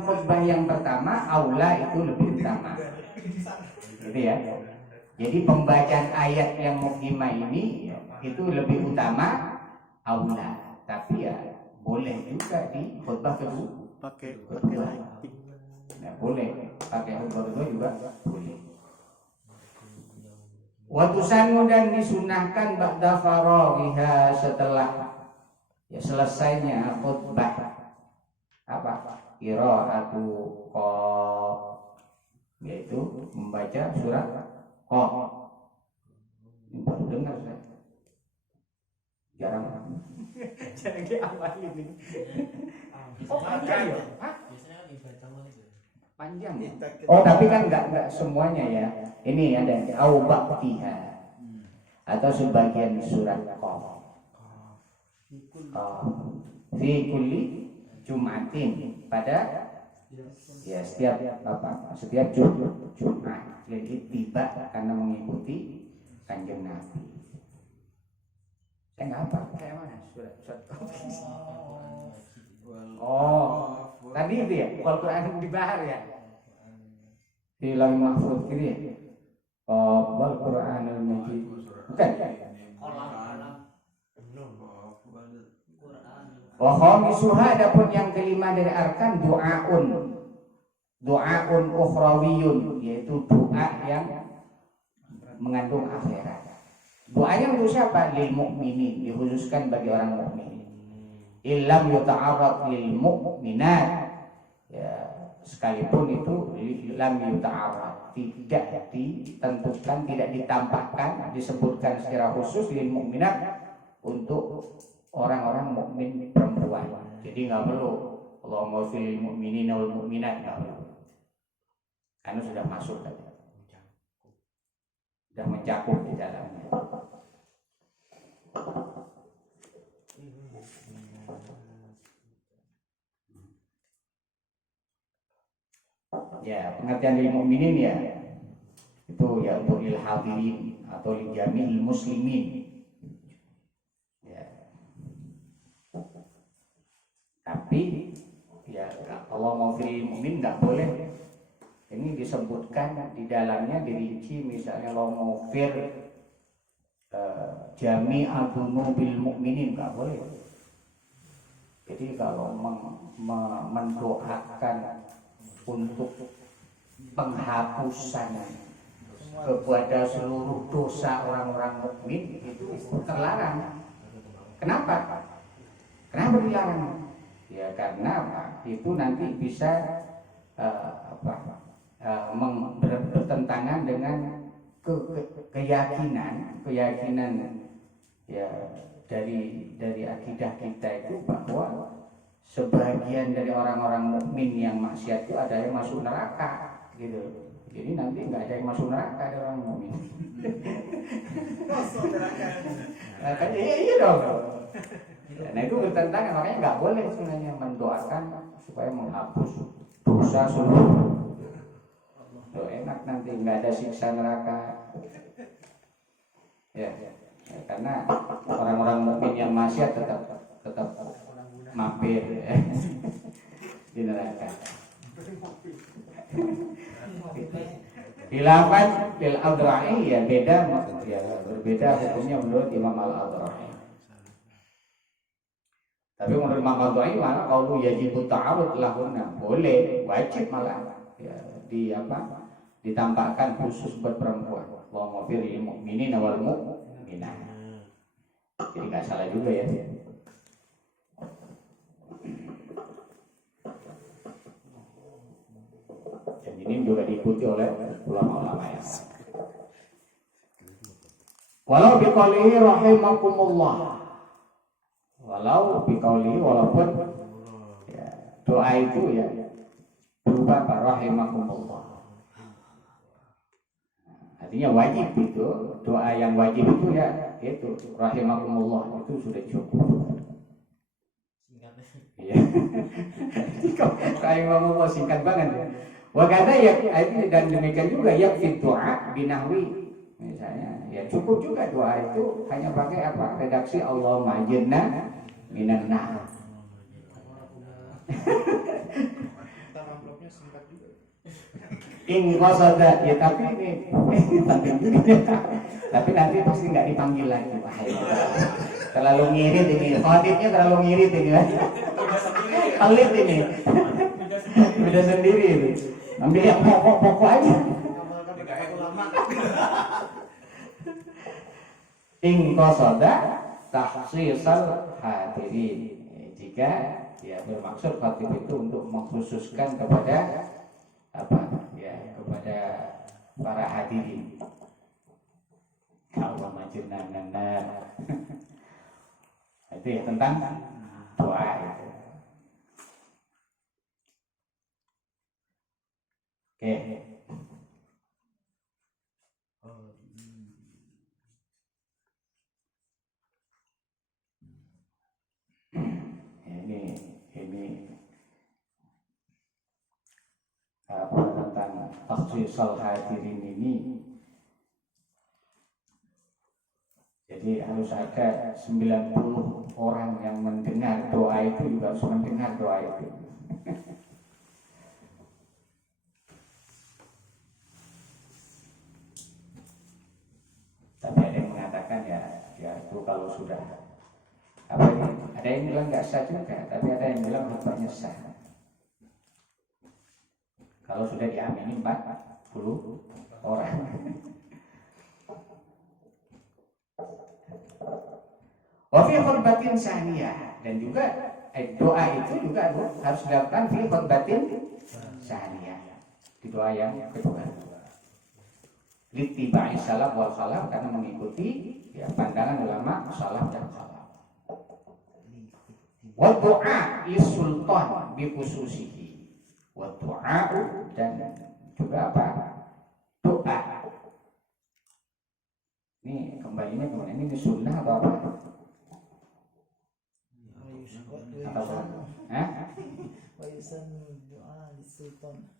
khutbah yang pertama aula itu lebih utama. Gitu ya. Jadi pembacaan ayat yang muhimah ini itu lebih utama aula. Tapi ya boleh juga di khutbah kedua pakai lighting. Nah, boleh pakai khutbah kedua juga boleh. Watusanmu dan disunahkan ba'da faraghiha setelah ya selesainya khutbah apa? Qira'atu Qaf, yaitu membaca surat Qaf. Baru dengar saya. Jarang diawal ini. Oh panjang ya? Hah? Biasanya kan dibaca gitu. Panjang. Oh tapi kan enggak semuanya ya. Ini ada au ba'tiha atau sebagian surat Qaf. Fi kulli Jumatin pada ya setiap Jumat. Jadi tiba karena mengikuti Kanjeng Nabi. Saya nggak hafal kayak mana surat Qaf. Oh, tadi itu ya, Al-Quran di bahar ya. Di Lauh Mahfuz gitu ya. Oh, Al-Quran al-Majid. Bukan. Wa khamisuha adapun yang kelima dari arkan doaun ukhrawiyun, yaitu doa yang mengandung akhirat. Doanya untuk siapa? Lil mukminin, dikhususkan bagi orang mukmin. Illam yuta'arrad lil mu'minat, ya sekalipun itu lam yuta'arrad, tidak ditentukan, tidak ditampakkan, disebutkan secara khusus lil mu'minat untuk orang-orang mukmin perempuan. Jadi nggak perlu Allahumma fil mu'minina wal mu'minat, nggak perlu. Karena sudah masuk tadi, sudah mencakup di dalamnya. Ya, pengertian lil mukminin ya itu ya untuk lil hadirin atau lil jami'il muslimin. Tapi ya kalau mau fil mukmin nggak boleh. Ini disebutkan di dalamnya dirinci, misalnya kalau mau fil jami'atun bil mukminin nggak boleh. Jadi kalau mendoakan untuk penghapusan kepada seluruh dosa orang-orang mukmin itu terlarang. Kenapa? Kenapa dilarang? Ya karena apa? Itu nanti bisa bertentangan dengan keyakinan ya dari akidah kita itu bahwa sebagian dari orang-orang mukmin yang maksiat itu ada yang masuk neraka gitu. Jadi nanti nggak ada yang masuk neraka dari orang mukmin. Masuk neraka. Iya dong. Nah itu bertentangan, makanya nggak boleh sebenarnya mendoakan supaya menghapus dosa seluruh. Loh, enak nanti nggak ada siksa neraka. Ya, karena orang-orang mukmin yang maksiat tetap mampir di neraka. Khilafan fil adra'i ya beda, ya berbeda hukumnya menurut Imam Al-Adra'i. Tapi menurut Imam Al-Adra'i malah kalau yajib ta'arud lahunna, boleh, wajib malah ya, ditampakkan khusus buat perempuan. Allahumma firil mu'minina wal mu'minat. Jadi nggak salah juga ya. Dan ini juga diikuti oleh ulama-ulama yang lain. Walau biqaulihi rahimakumullah. Walaupun ya, doa itu ya berupa rahimakumullah. Artinya wajib itu, doa yang wajib itu ya itu rahimakumullah, itu sudah cukup. Iya. Rahimahullah singkat banget ya. Wakata ya dan demikian juga ya doa binahwi, misalnya ya cukup juga doa itu hanya pakai apa, redaksi Allahumma ajirna minan nar. amplopnya singkat juga. In qasada ya, tapi ini penting juga. Tapi nanti pasti nggak dipanggil lagi. Wah, terlalu ngirit ini, khotibnya terlalu ngirit ini. Pelit ini. Beda sendiri itu. Ambil yang pokok-pokok aja. In qasada takhsisal hadirin. Jika ya bermaksud khotib itu untuk mengkhususkan kepada apa ya, kepada para hadirin. Kalau majnun itu ya tentang doa itu. Oke. Ini apa tentang takhsisal hadirin ini. Jadi harus ada 90 orang yang mendengar doa itu, juga harus mendengar doa itu. Tapi ada yang mengatakan ya itu kalau sudah apa ini, ada yang bilang nggak sah juga, tapi ada yang bilang hukumnya sah. Kalau sudah diamini 40 orang. Wa fi khutbatin saniyah, dan juga doa itu juga harus dilakukan fi khutbatin saniyah, di doa yang kedua. Littiba'i salaf wal khalaf, karena mengikuti ya pandangan ulama salaf dan khalaf. Wa du'a lis-sultan bi khususihi. Wa du'a, dan juga apa? Doa. Ini kembalinya kemana? Ini sunnah atau apa? Atau apa? Hah? Wa yusannu du'a lis-sultan.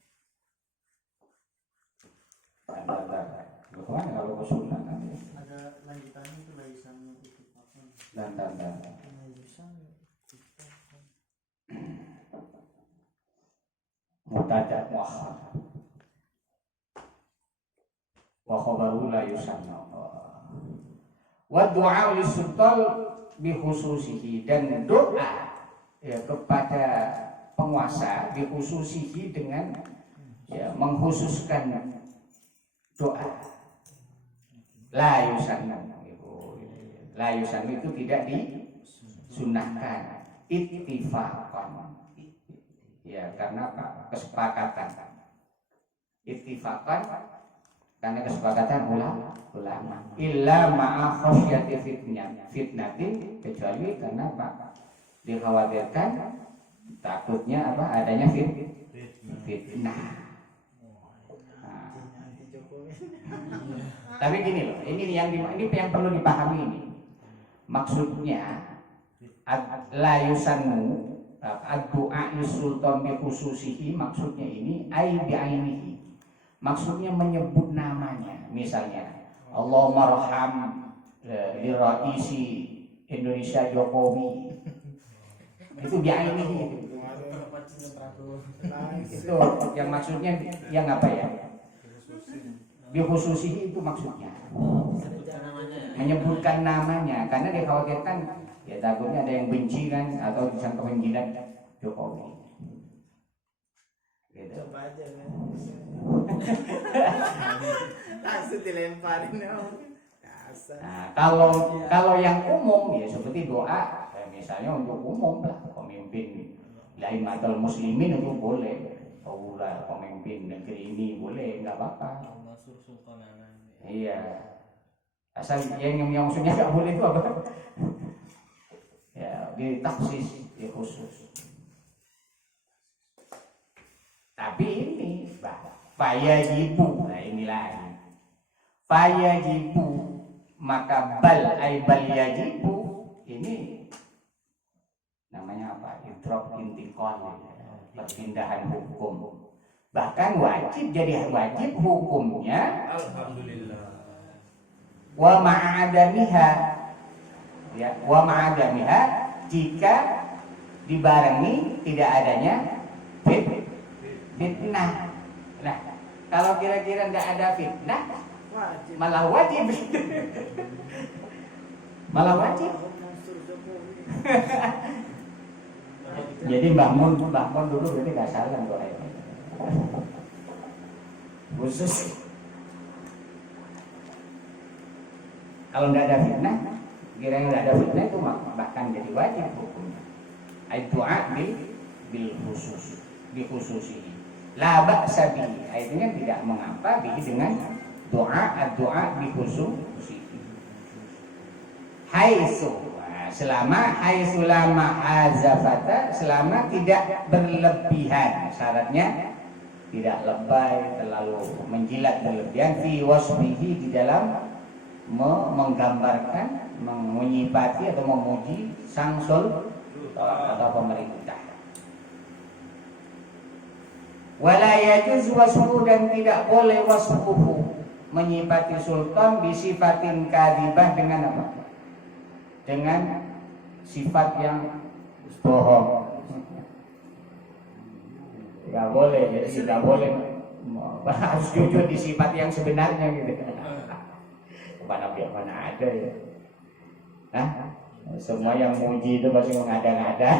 Bagaimana kalau ke sunnah nanti? Ada lanjutannya itu lah yusannu itu apa? Dan. Mutada muakhar. Wa khabaru la yusanna. Wa du'a lis-sultan bi khususihi, dan doa ya kepada penguasa bi khususihi, dengan ya mengkhususkan doa. La yusanna. La yusanna itu tidak disunahkan. Ittifaqan. Ya, karena apa? Kesepakatan. Ittifaqan, karena kesepakatan ulama. Illa ma'a khasyati fitnatin, kecuali karena apa? Dikhawatirkan, takutnya apa? Adanya fitnah. Nah. Tapi gini loh, ini yang perlu dipahami ini. Maksudnya la yusannu ad-du'a lis-sultan bi khususihi, maksudnya ini ai bi ainihi. Maksudnya menyebut namanya. Misalnya Allahumma arham li raisi Indonesia Jokowi. Itu bi ainihi itu. Itu yang maksudnya yang apa ya? Bi khususihi itu maksudnya. Menyebutkan namanya, karena dikhawatirkan ya takutnya ada yang benci kan, atau disangka menjilat Jokowi. Gitu. Coba aja kan. Langsung dilemparin. Nah, kalau yang umum ya seperti doa, misalnya untuk umum lah, pemimpin Laimatul Muslimin itu boleh. Oh lah, pemimpin negeri ini boleh, nggak apa-apa. Iya. Asal yang maksudnya nggak boleh itu apa? Ya, ditaksis, ya khusus. Tapi ini, fayajibu, nah inilah. Fayajibu, maka bal yajibu, ini namanya apa? Idrok intikal, perpindahan hukum. Bahkan wajib, jadi wajib hukumnya. Alhamdulillah. Wa ma'adamiha, ya, wa ma'adamiha, jika dibarengi tidak adanya fitnah. Nah, kalau kira-kira tidak ada fitnah, Wajib. malah wajib. Malah wajib. Mansur Jokowi. Jadi Mbah Mun dulu berarti nggak salah doa ini. Khusus kalau nggak ada fitnah, kira-kira nggak ada fitnah itu bahkan jadi wajib hukumnya. Doa bil khusus, bi khususi. La ba'sa bihi, artinya tidak mengapa bihi dengan doa bi khususi. Haitsu, selama haitsu lama azafata, selama tidak berlebihan, syaratnya tidak lebay, terlalu menjilat berlebihan fi wasfihi, di dalam menggambarkan, menyifati atau memuji sang atau pemerintah. Wala yajuz wasfuhu, dan tidak boleh wasfuhu, menyifati sultan bisifatin kadhibah, dengan apa? Dengan sifat yang bohong. Tidak boleh, jadi tidak boleh, harus jujur di sifat yang sebenarnya gitu. Mana ada ya? Hah? Semua yang muji itu pasti mengada-ngada.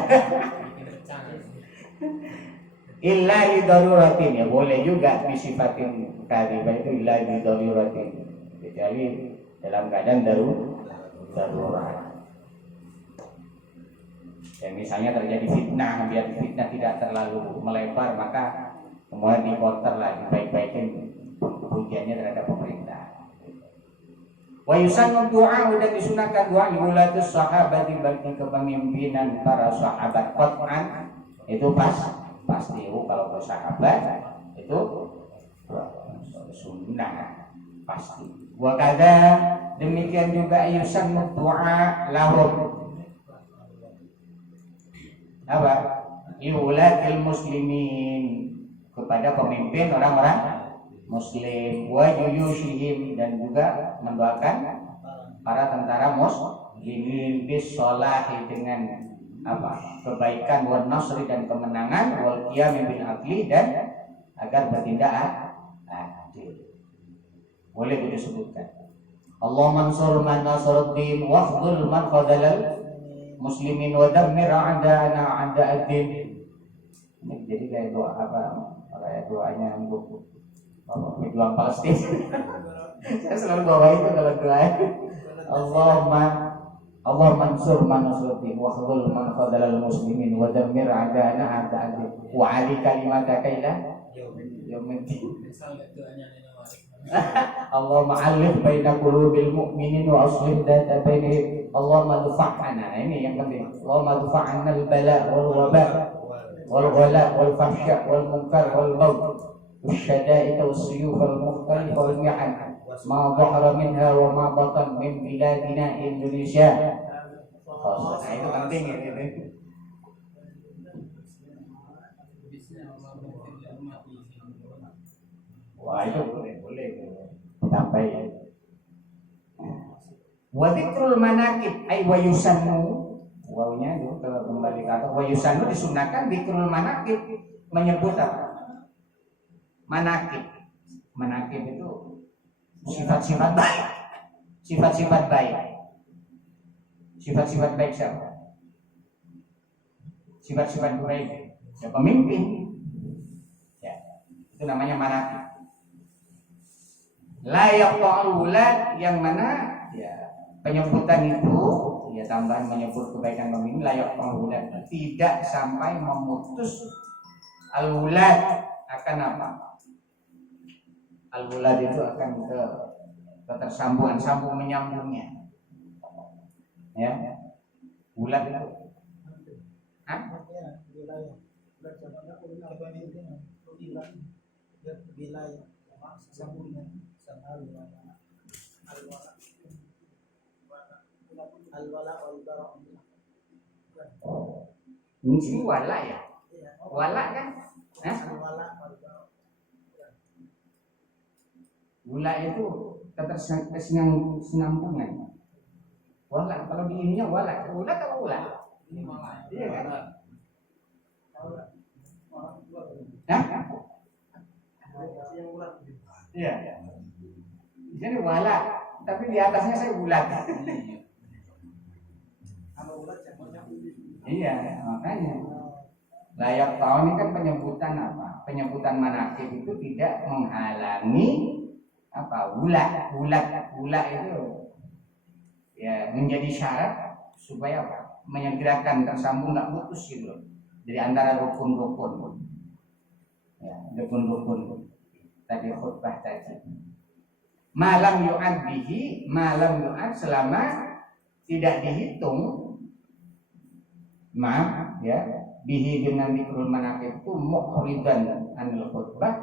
Illa li daruratin, ya boleh juga bisifatin kadhibah itu illa li daruratin, kecuali dalam keadaan darurat. Ya, misalnya terjadi fitnah, biar fitnah tidak terlalu melebar, maka kemudian dikotor lah, dibaik-baikin pujiannya terhadap pemerintah. Wa yusannu du'a, dan disunahkan doa liulatus sahabat, bagi kepemimpinan para sahabat. Qat'an, itu pasti kalau ke sahabat itu sunnah pasti. Wa kadza, demikian juga yusannu du'a lahum, apa? Liulatil muslimin, kepada pemimpin orang-orang muslim. Wa yuyushihim, dan juga mendoakan para tentara muslimin bis sholahi, dengan apa? Kebaikan, wan nasri, dan kemenangan, wal qiyam bil adli, dan agar bertindak adil. Boleh disebutkan Allahumma ansur man nasaruddin wafdhul man khadalal muslimin wa dammir a'da'ana a'da'ad-din. Ini jadi kayak doa apa? Kayak doanya untuk pejuang Palestina. Saya selalu bawa itu kalau doa. Allahumma ansur man nasaruddin wafdhul man khadalal muslimin wa dammir a'da'ana a'da'ad-din wa 'ali kalimataka ila yaumiddin. Allahumma alif baina qulubil mu'minin wa aslih dzata bainihim. Allahumma dufa'ana, ini yang penting. Allahumma dufa'ana al-bala wal waba wal ghala wal fahsya wal munkar wal bagh wasyada'id was-suyuf wal mukhtalif wal mihan ma dhahara minha wa ma batan min biladina Indonesia. Nah, itu penting ini. Wah, itu boleh sampai. Wa dzikrul manaqib ay wa yusannu, wawunya itu kembali kata wa yusannu, disunahkan dzikrul manaqib, menyebut apa? Manaqib itu sifat-sifat baik. Sifat-sifat baik. Sifat-sifat baik siapa? Sifat-sifat baik ya pemimpin. Ya, itu namanya manaqib. Layak ta'ulat, yang mana ya penyebutan itu ya tambahan menyebut kebaikan pemimpin, layak ta'ulat, tidak sampai memutus al-wulad. Akan apa? Al-wulad itu akan ke ketersambungan, sambung menyambungnya. Ya. Wulad itu. Hah? Wilayah sambungnya al-wala wal-bara. Ini wala ya? Wala kan? Hah? Al-wala wal-bara. Wala itu kesinambungan. Wala, kalau di ininya wala. Wala atau wala? Iya kan? Hah? Iya. Di sini wala, tapi di atasnya saya bulat. Kalau ulat jamunya Iya, makanya layak tahu ini kan penyebutan apa? Penyebutan manakib itu tidak menghalangi apa? Ulat itu ya menjadi syarat supaya apa? Menyegerakan tersambung nggak putus gitu loh. Dari antara rukun-rukun. Ya, rukun-rukun tadi khutbah tadi. Malam yu'ad bihi, malam yu'ad selama tidak dihitung, maaf ya, bihi dengan zikrul manaqib itu mukhridan anil khutbah,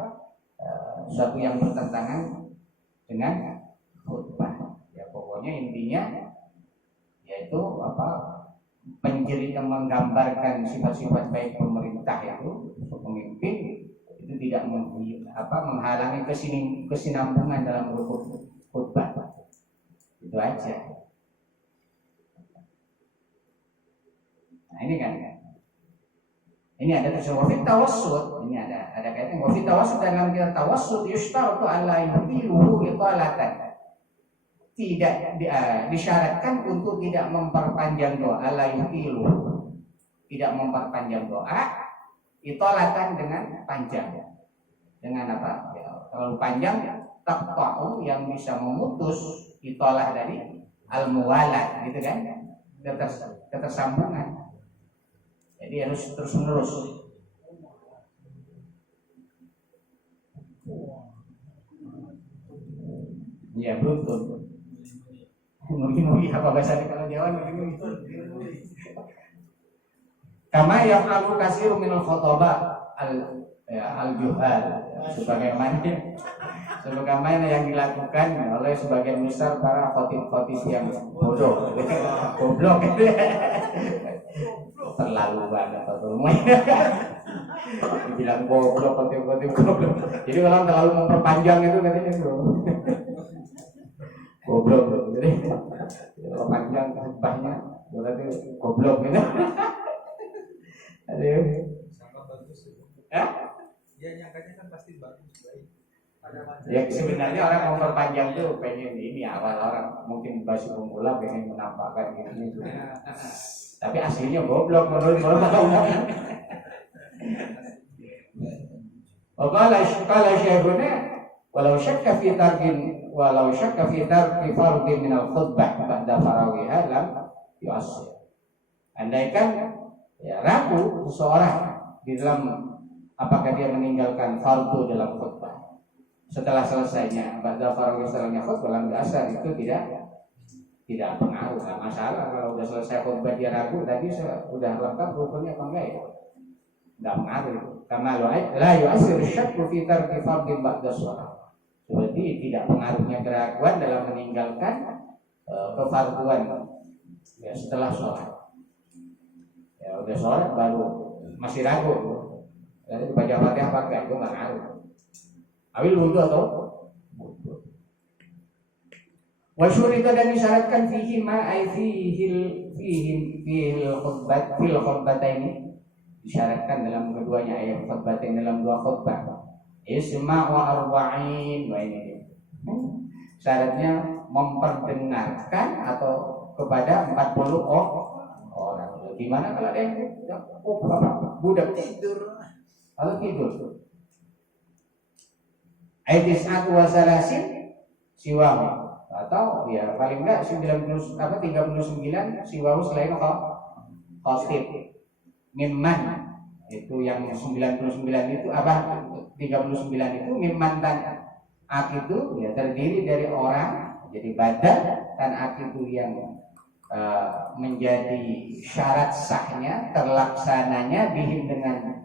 suatu yang bertentangan dengan khutbah. Ya pokoknya intinya yaitu apa? Pencerita menggambarkan sifat-sifat baik pemerintah itu, pemimpin itu tidak menghalangi kesinambungan dalam khutbah. Itu aja. Nah ini kan, ini ada wafit tawassut, ini ada kaitan wafit tawassut dalam kita tawassut yustaratu alla yudiluhu italatan. Tidak disyaratkan untuk tidak memperpanjang doa, la yudilu, tidak memperpanjang doa, italatan dengan panjang. Dengan apa? Ya, terlalu panjang taqta'u yang bisa memutus italah dari al-muwalat gitu kan? Ketersambungan. Jadi harus terus menerus. Ya betul. Nuri apa bahasanya kalau Jawa nuri. Kama yaf'alu katsirun minal khutaba al-juhal, sebagaimana yang dilakukan oleh sebagian besar para khatib-khatib yang bodoh, goblok gitu. Terlalu banget dibilang goblok, khatib-khatib goblok. Jadi kalau terlalu memperpanjang itu katanya goblok. Jadi kalau panjang khutbahnya berarti goblok gitu. Aduh. Sama bagus itu. dia nyangkanya kan pasti bagus baik. Ya sebenarnya orang memperpanjang tuh pengen ini awal orang mungkin masih pemula pengen menampakkan ini. Tapi aslinya goblok menurut orang. Qala syekhuna walau syakka fi tarki fardhin min al-khutbah ba'da farawiha lam yu'assir. Andaikan ya ragu seseorang di dalam apakah dia meninggalkan fardu dalam khutbah setelah selesainya ba'da farawiha setelahnya khutbah lam yu'assir, itu tidak pengaruh, nggak masalah kalau udah selesai khutbah dia ragu tadi sudah lengkap rukunnya apa enggak ya, nggak pengaruh. Karena la yu'assir syakku fi tarki fardhin ba'da shalah. Berarti tidak pengaruhnya keraguan dalam meninggalkan kefarduan ya setelah sholat. Ya udah sholat baru masih ragu, jadi baca Fatihah pakai itu nggak ngaruh. Awil wudhu atau wasyurita dan disyaratkan fihi khutbah ini disyaratkan dalam keduanya ayat khutbah dalam dua khutbah. Isma wa arba'in, wah ini syaratnya memperdengarkan atau kepada 40 orang. Gimana kalau ada yang budak Tidur. atau tidur? Ayat 31 siwahu, atau ya paling enggak 39 siwahu selain khotib mimman, itu yang 99 itu apa? 39 itu mimman dan akidu ya terdiri dari orang, jadi badan dan akidu yang menjadi syarat sahnya terlaksananya bihim dengan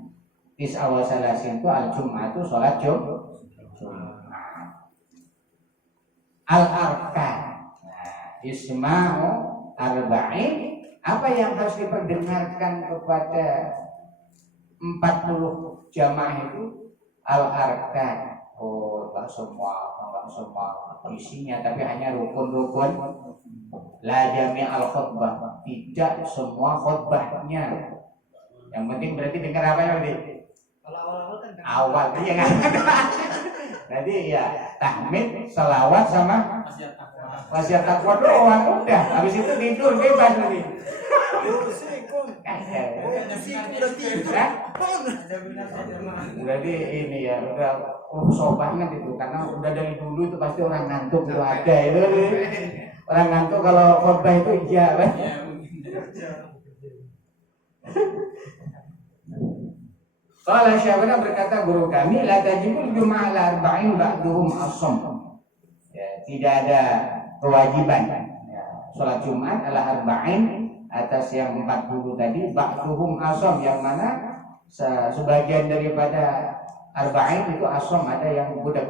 tis'a wa salasin itu al-jum'atu sholat Jumat. Al-arkan, isma'u arba'in, apa yang harus diperdengarkan kepada 40 jamaah itu al-arkan. Oh, enggak semua isinya, tapi hanya rukun-rukun. La jami' al-khutbah, tidak semua khutbahnya. Yang penting berarti dengar apa ya, Dik? Kalau awal-awal kan Awal, iya kan? Jadi ya tahmid, salawat sama Masih takwa. wasiat takwa doang udah. Habis itu tidur bebas nanti. Hah? Berarti ini ya udah sok banget itu karena udah dari dulu itu pasti orang ngantuk itu ada itu. Orang ngantuk kalau khotbah itu iya kan. Qala Syafi'i berkata guru kami la tajibul jum'ah la arba'in ba'duhum as-sham. Ya, tidak ada kewajiban ya, salat Jumat ala arba'in atas yang 40 tadi ba'duhum as-sham yang mana sebagian daripada arba'in itu as-sham ada yang budak.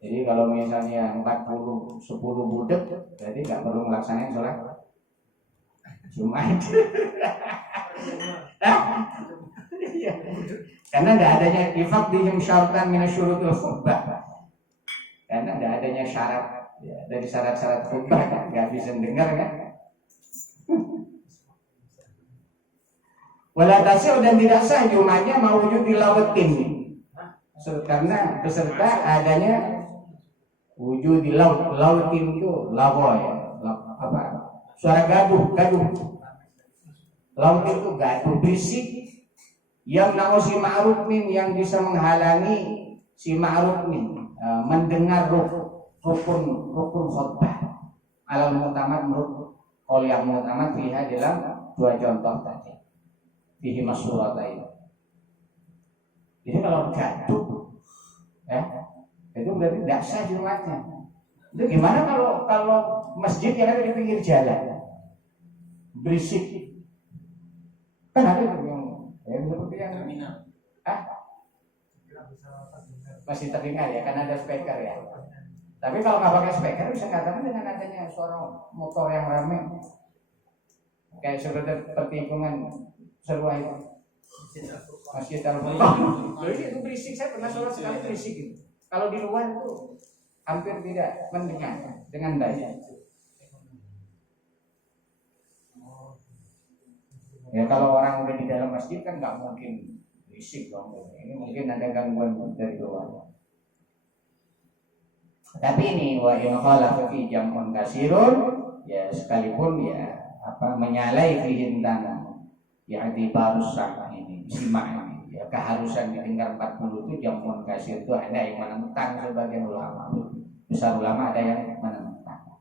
Jadi kalau misalnya 10 budak jadi enggak perlu melaksanakan salat Jumat. Karena tidak adanya ifak dihim syaratan minasyurutul khutbah. Karena tidak adanya syarat ya, dari syarat-syarat khutbah kan nggak bisa dengar kan. Wala tasih dan tidak sah Jumatnya mawujud dilawatin. Karena beserta adanya wujud dilautin itu lawa ya, apa? Suara gaduh. Laut itu gaduh berisik yang nau si ma'ruf min yang bisa menghalangi si ma'ruf min mendengar rukun khutbah alal mu'tamad menurut qaul yang mu'tamad fiha dalam dua contoh tadi fihi masyhuratain. Jadi kalau gaduh itu berarti tidak sah Jumatnya. Itu gimana kalau masjid yang ada di pinggir jalan berisik kan ada yang seperti yang masih terdengar ya kan ada speaker ya. Tapi kalau nggak pakai speaker bisa katakan dengan adanya suara motor yang ramai kayak seperti pertimbangan seruah itu masjid al-Muqam. Itu berisik, saya pernah sholat sekali berisik itu. Kalau di luar itu hampir tidak mendengar dengan baik. Ya kalau orang udah di dalam masjid kan nggak mungkin berisik dong. Ini mungkin ada gangguan dari luar. Tapi ini wa in khalafa fi jam'un kasirun ya sekalipun ya menyalai kehintana ya di barusah ini simak ini ya keharusan didengar 40 itu jam'un kasir itu ada yang menentang sebagian ulama. Besar ulama ada yang menentang.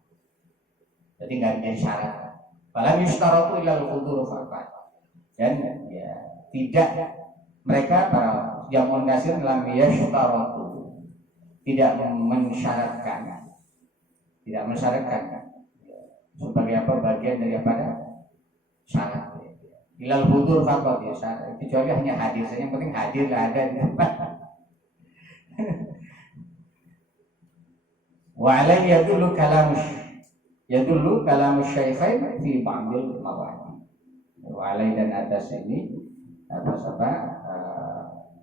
Jadi nggak jadi syarat. Falam yustaratu illa al-hudur faqat. Dan ya tidak mereka para jamun kasir lam yastaratu tidak mensyaratkan sebagai apa bagian daripada syarat ilal hudur faqat ya syarat kecuali hanya hadir saja, yang penting hadir lah ada di tempat. Wa alai yadullu kalamu syaikhain fi ba'dil mawadi. Walai dan atas ini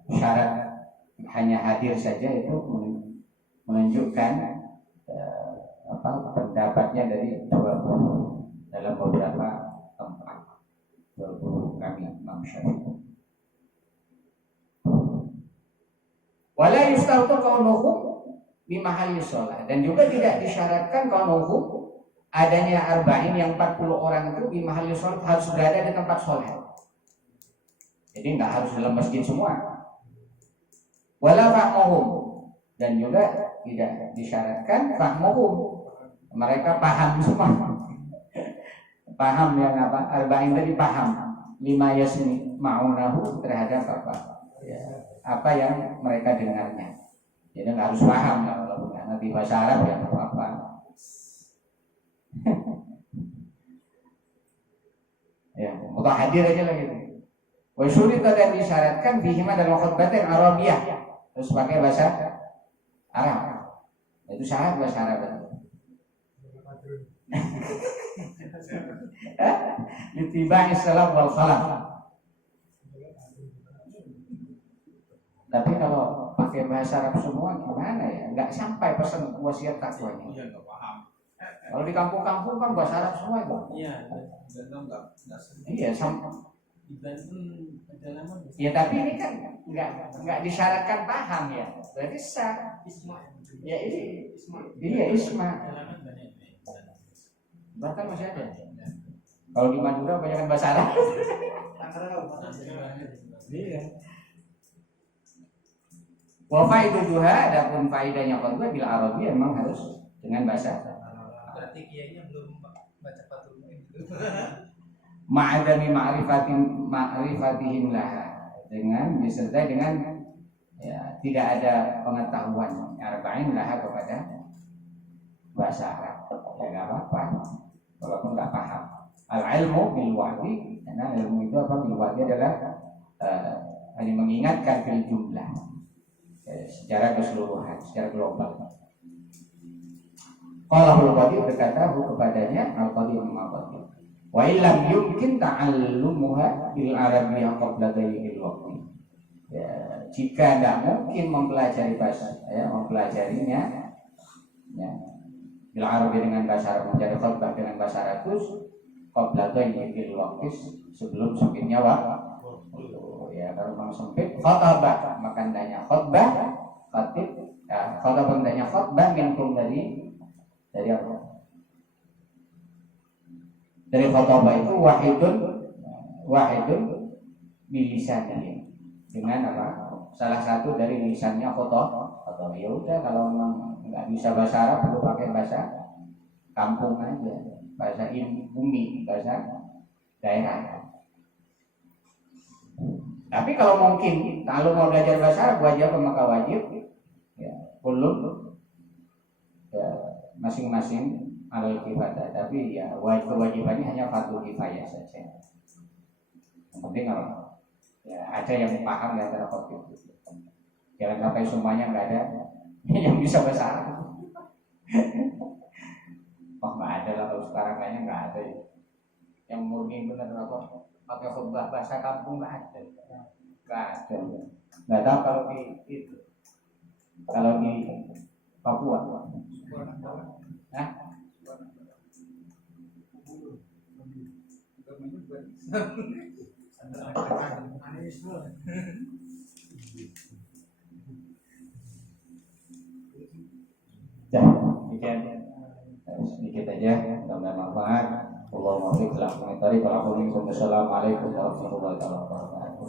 syarat hanya hadir saja itu menunjukkan pendapatnya dari 20 dalam beberapa tempat 20 kami Imam Syafi'i. Wala yustaratu kaunuhum bi mahalli shalah dan juga tidak disyaratkan kaunuhum adanya arba'in yang 40 orang itu di mahalli sholat harus berada di tempat sholat. Jadi nggak harus dalam masjid semua. Wala fahmuhum dan juga tidak disyaratkan fahmuhum mereka paham semua. Paham yang arba'in tadi paham lima yasmi ma'unahu terhadap apa yang mereka dengarnya. Jadi nggak harus paham kalau bukan nanti bahasa Arab ya apa. Ya, untuk hadir aja lagi. Wa syurita dan disyaratkan bihima dalam khutbatin Arabiyah terus pakai bahasa Arab. Itu syarat bahasa Arab. Littiba'i salam wal salam. Tapi kalau pakai bahasa Arab semua gimana ya? Enggak sampai pesan wasiat takwanya. Iya, enggak paham. Kalau di kampung-kampung kan bahasa Arab semua itu. Iya, dan enggak. Iya, Ya tapi ini kan nggak disyaratkan paham ya, berarti sah. Ya ini iya isma. Bahkan masih ada. Kalau di Madura banyak bahasa Arab. Iya. Wa faiduha, adapun faidahnya khutbah bil Arabi memang harus dengan bahasa. Berarti kiainya belum baca Fathul Muin gitu. Ma'adami ma'rifatihim laha, dengan disertai dengan ya, tidak ada pengetahuan arba'in laha kepada bahasa Arab. Ya nggak apa-apa, walaupun nggak paham. Al-ilmu bil wahdi, karena ilmu itu apa, bil wahdi adalah hanya mengingatkan fil jumlah, secara keseluruhan, secara global. Qalahul qadi, berkata kepadanya al-qadi al-qadi, wa illam yumkin ta'allumuha bil arabiyyah qabla dhayyil waqti. Ya, jika tidak mungkin mempelajari bahasa, ya, mempelajarinya ya, bil arabi dengan bahasa Arab, mencari khutbah dengan bahasa Arab qabla dhayyil waqti, sebelum sempitnya waktu. Ya, kalau memang sempit khatabah, maka hendaknya khutbah, khatib, ya, khatabah hendaknya khutbah minkum dari apa? Dari khutbah itu wahidun bilisannya, dengan apa? Salah satu dari lisannya khutbah. Ya udah, kalau memang nggak bisa bahasa Arab, perlu pakai bahasa kampung aja, bahasa bumi, bahasa daerah. Tapi kalau mungkin, kalau mau belajar bahasa Arab, wajib maka wajib, ya, belum, ya, masing-masing alal kifadah, tapi ya kewajibannya hanya fardu kifayah saja. Yang penting kalau ya ada yang paham di antara khotib, jangan sampai semuanya nggak ada yang bisa bahasa Arab. Oh nggak ada lah, kalau sekarang kayaknya nggak ada ya. Yang murni benar apa pakai khutbah bahasa kampung nggak ada. Nggak tahu kalau di itu, kalau di Papua. Nah, sedikit aja, mudah-mudahan manfaat. Allahumma fiq ila komentari. Assalamualaikum warahmatullahi wabarakatuh.